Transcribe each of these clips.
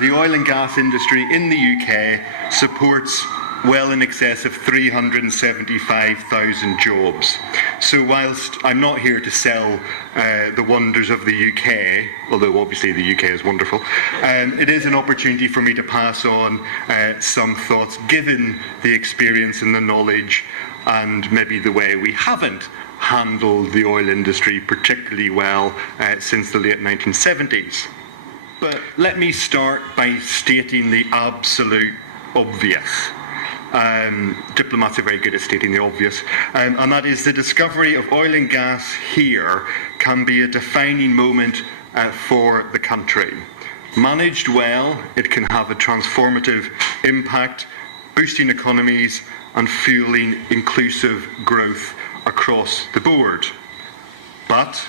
The oil and gas industry in the UK supports well in excess of 375,000 jobs. So whilst I'm not here to sell the wonders of the UK, although obviously the UK is wonderful, it is an opportunity for me to pass on some thoughts given the experience and the knowledge and maybe the way we haven't handled the oil industry particularly well since the late 1970s. But let me start by stating the absolute obvious. Diplomats are very good at stating the obvious, and that is the discovery of oil and gas here can be a defining moment for the country. Managed well, it can have a transformative impact, boosting economies and fueling inclusive growth across the board. But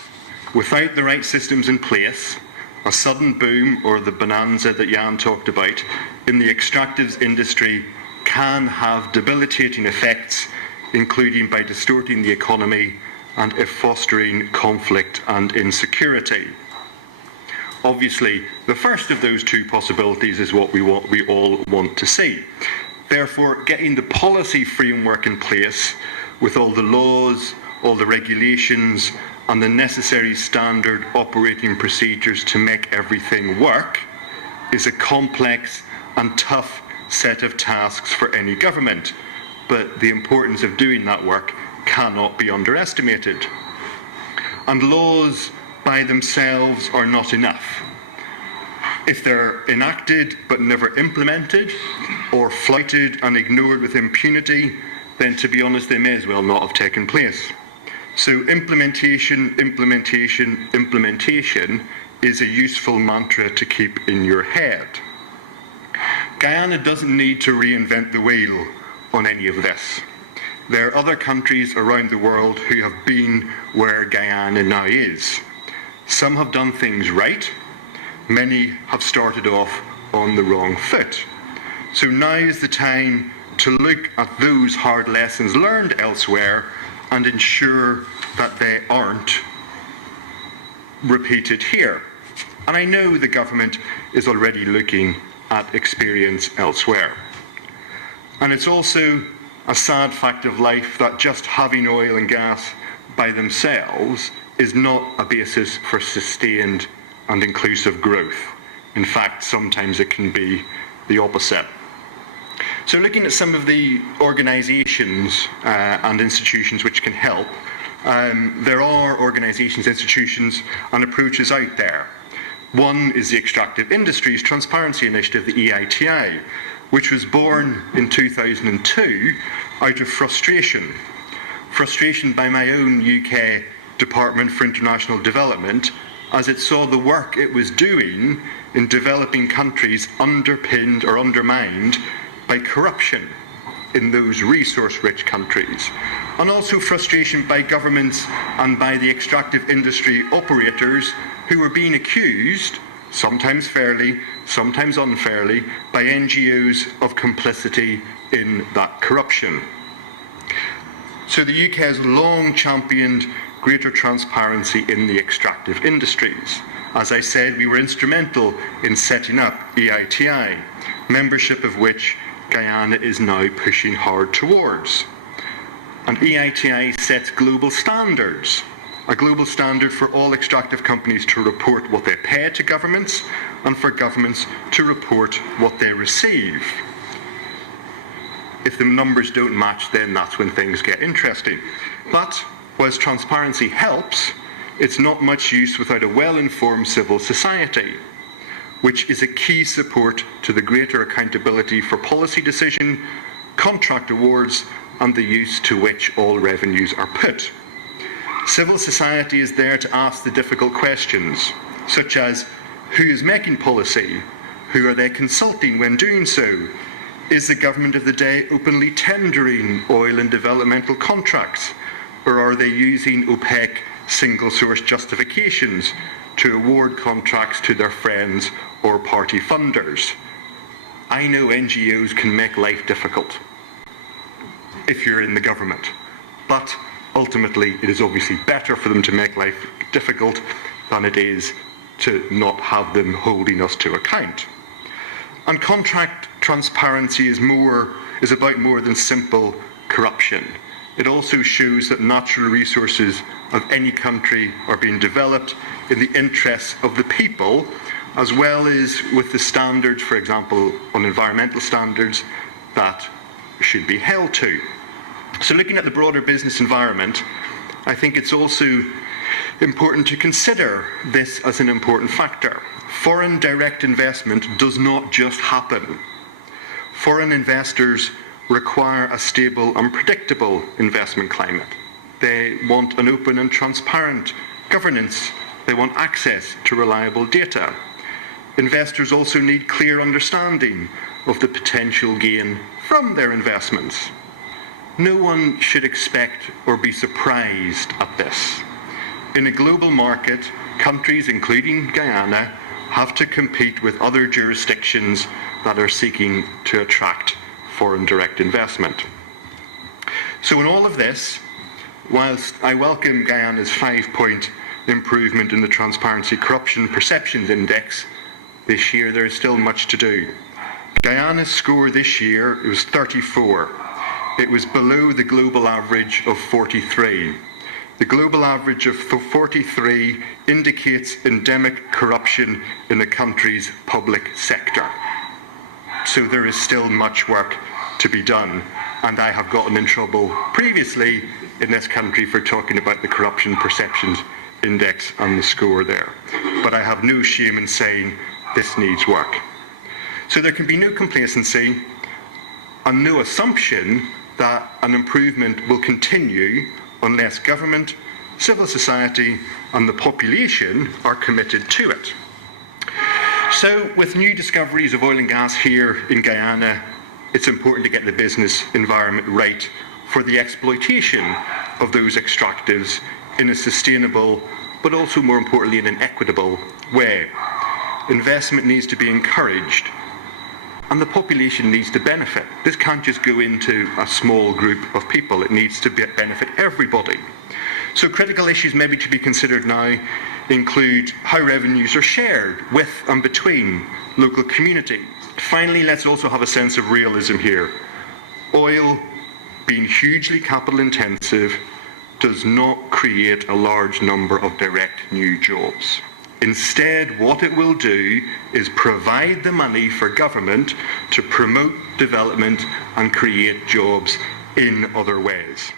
without the right systems in place, a sudden boom, or the bonanza that Jan talked about, in the extractives industry can have debilitating effects, including by distorting the economy and fostering conflict and insecurity. Obviously, the first of those two possibilities is what we all want to see. Therefore, getting the policy framework in place with all the laws, all the regulations, and the necessary standard operating procedures to make everything work is a complex and tough set of tasks for any government, but the importance of doing that work cannot be underestimated. And laws by themselves are not enough. If they're enacted but never implemented, or flouted and ignored with impunity, then to be honest, they may as well not have taken place. So implementation is a useful mantra to keep in your head. Guyana doesn't need to reinvent the wheel on any of this. There are other countries around the world who have been where Guyana now is. Some have done things right. Many have started off on the wrong foot. So now is the time to look at those hard lessons learned elsewhere and ensure that they aren't repeated here. And I know the government is already looking at experience elsewhere. And it's also a sad fact of life that just having oil and gas by themselves is not a basis for sustained and inclusive growth. In fact, sometimes it can be the opposite. So looking at some of the organisations and institutions which can help, there are organisations, institutions and approaches out there. One is the Extractive Industries Transparency Initiative, the EITI, which was born in 2002 out of frustration by my own UK Department for International Development, as it saw the work it was doing in developing countries underpinned or undermined by corruption in those resource-rich countries, and also frustration by governments and by the extractive industry operators who were being accused, sometimes fairly, sometimes unfairly, by NGOs of complicity in that corruption. So the UK has long championed greater transparency in the extractive industries. As I said, we were instrumental in setting up EITI, membership of which Guyana is now pushing hard towards. And EITI sets global standards, a global standard for all extractive companies to report what they pay to governments and for governments to report what they receive. If the numbers don't match, then that's when things get interesting. But whilst transparency helps, it's not much use without a well-informed civil society, which is a key support to the greater accountability for policy decision, contract awards, and the use to which all revenues are put. Civil society is there to ask the difficult questions, such as who is making policy, who are they consulting when doing so, is the government of the day openly tendering oil and developmental contracts, or are they using opaque single-source justifications to award contracts to their friends or party funders? I know NGOs can make life difficult if you're in the government, but ultimately it is obviously better for them to make life difficult than it is to not have them holding us to account. And contract transparency is about more than simple corruption. It also shows that natural resources of any country are being developed in the interests of the people, as well as with the standards, for example, on environmental standards, that should be held to. So looking at the broader business environment, I think it's also important to consider this as an important factor. Foreign direct investment does not just happen. Foreign investors require a stable and predictable investment climate. They want an open and transparent governance. They want access to reliable data. Investors also need clear understanding of the potential gain from their investments. No one should expect or be surprised at this. In a global market, countries, including Guyana, have to compete with other jurisdictions that are seeking to attract foreign direct investment. So in all of this, whilst I welcome Guyana's 5-point improvement in the Transparency Corruption Perceptions Index this year, there is still much to do. Guyana's score this year was 34. It was below the global average of 43. The global average of 43 indicates endemic corruption in the country's public sector. So there is still much work to be done, and I have gotten in trouble previously in this country for talking about the Corruption Perceptions Index and the score there. But I have no shame in saying this needs work. So there can be no complacency and no assumption that an improvement will continue unless government, civil society and the population are committed to it. So with new discoveries of oil and gas here in Guyana, it's important to get the business environment right for the exploitation of those extractives in a sustainable, but also more importantly in an equitable way. Investment needs to be encouraged and the population needs to benefit. This can't just go into a small group of people, it needs to benefit everybody. So critical issues maybe to be considered now include how revenues are shared with and between local communities. Finally, let's also have a sense of realism here. Oil, being hugely capital intensive, does not create a large number of direct new jobs. Instead, what it will do is provide the money for government to promote development and create jobs in other ways.